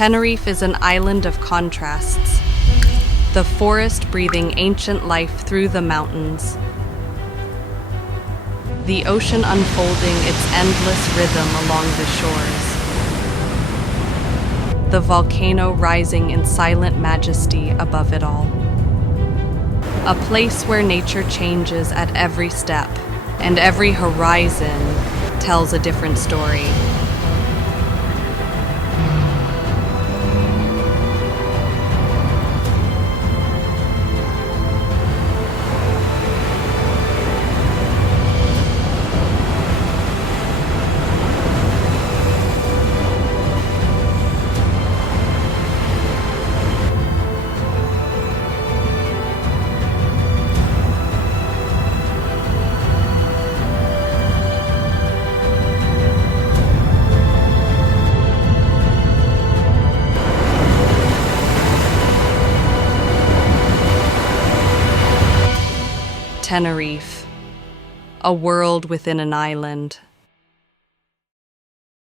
Tenerife is an island of contrasts. The forest breathing ancient life through the mountains. The ocean unfolding its endless rhythm along the shores. The volcano rising in silent majesty above it all. A place where nature changes at every step, and every horizon tells a different story. Tenerife, a world within an island.